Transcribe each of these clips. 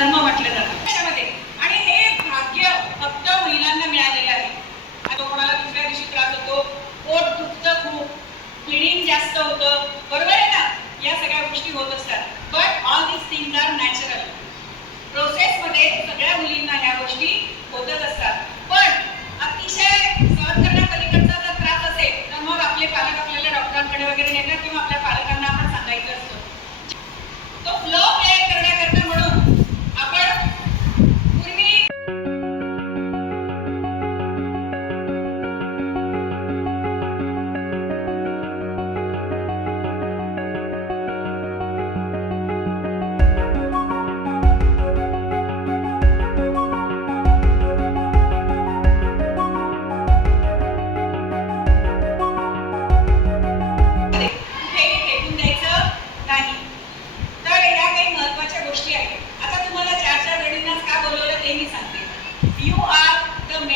धर्म म्हटलं जातं. त्याच्यामध्ये. आणि हे भाग्य फक्त महिलांना मिळालेलं आहे. आता कोणाला दुसऱ्या दिवशी त्रास होतो पोट दुखतं खूप क्लिनिंग जास्त होतं बरोबर आहे ना? या सगळ्या गोष्टी होत असतात. But all this things are natural प्रोसेसमध्ये सगळ्या मुलींना ह्या गोष्टी होतच असतात.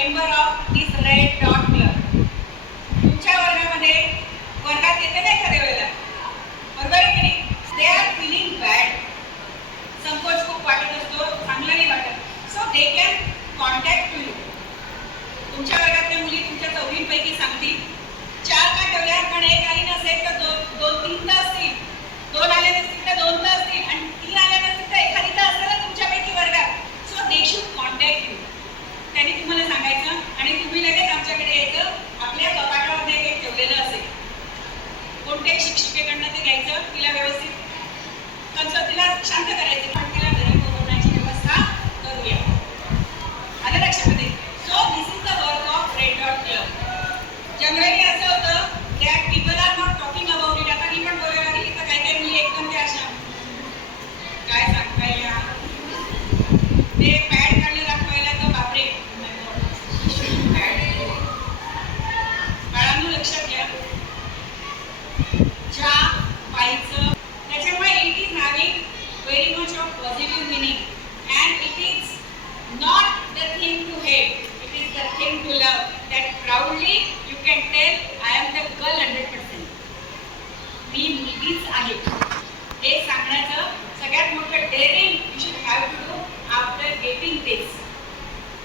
The member of this red dot club तुमच्या वर्गामध्ये वर्गात येते नाही खरे वेळेला बरोबर आहे की नाही दे आर फिलिंग बॅड संकोच खूप वाटत असतो चांगलं नाही वाटत so they can contact to you तुमच्या वर्गातल्या मुली तुमच्या चौघींपैकी सांगतील चार का ठेवल्या पण एक आली नसेल तर दोन दोन तीन तर असतील दोन आले नसतील तर दोन तर असतील आणि तीन आल्या नसतील तर एखादी तर असेल ना तुमच्यापैकी वर्गात so they should contact you त्यांनी तुम्हाला सांगायचं आणि तुम्ही लगेच आमच्याकडे यायचं आपल्या कपाटामध्ये एक ठेवलेलं असेल कोणत्याही शिक्षिकेकडनं ते घ्यायचं तिला व्यवस्थित कंस तिला शांत करायचं पण तिला घरी बोलवण्याची व्यवस्था करूया आलं लक्षामध्ये so this is the work of red dot club generally असं होतं that people are not talking about it आता मी पण बोलायला लागली तर काही काही मुली एकदम त्या अशा काय सांगता या ते पॅड काढलं दाखवायला तर बापरे पॅड बाळांनो लक्षात घ्या ज्या बाईचं त्याच्यामुळे it is having very much of positive meaning and it is not the thing to hate it is the thing to love that proudly you can tell I am the girl hundred percent मी मुलगीच आहे हे सांगण्याचं सगळ्यात मोठं daring you should have to do तेच.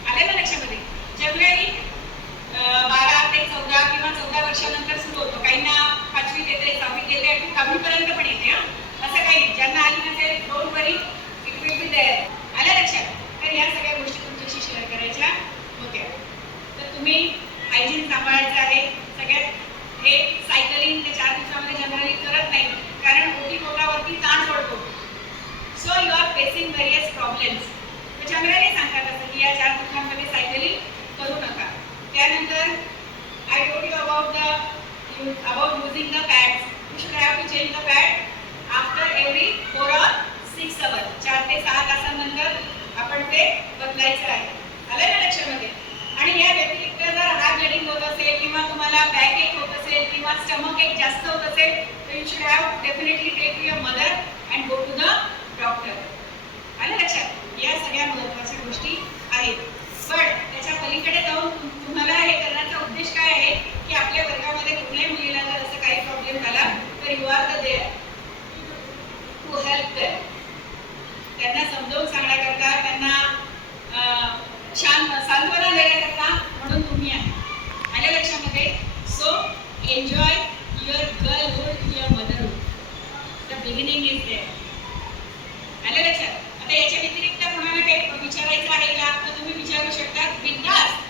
आले ना लक्षामध्ये? जनरली बारा ते चौदा किंवा चौदा वर्षानंतर सुरू होतो. काहींना पाचवी येते सहावी येते आणि दहावीपर्यंत पण येते हा? असं काही नाही. ज्यांना आली नसेल don't worry it will be there आल्या लक्षात? तर या सगळ्या गोष्टी तुमच्याशी शेअर करायच्या होत्या. तर तुम्ही हायजीन सांभाळायचं आहे. सगळ्यात हे सायकलिंग ते चार दिवसामध्ये जनरली करत नाही. कारण ओटी पोटावरती ताण पडतो. So you are facing various problems तर जनरली सांगतात असं की या चार दिवसांमध्ये सायकलिंग करू नका. त्यानंतर I told you about the about using the pads you should have to change the pad after every four or six hour चार ते सहा तासानंतर आपण ते बदलायचं आहे. आलं ना लक्षामध्ये? आणि या व्यतिरिक्त जर हार्ट ब्लिडिंग होत असेल किंवा तुम्हाला बॅक एक होत असेल किंवा स्टमक एक जास्त होत असेल तर you should have definitely take to your mother beginning is there आलं लक्षात? आता याच्या व्यतिरिक्त कोणाला काही विचारायचं आहे का? तर तुम्ही विचारू शकता बिंदास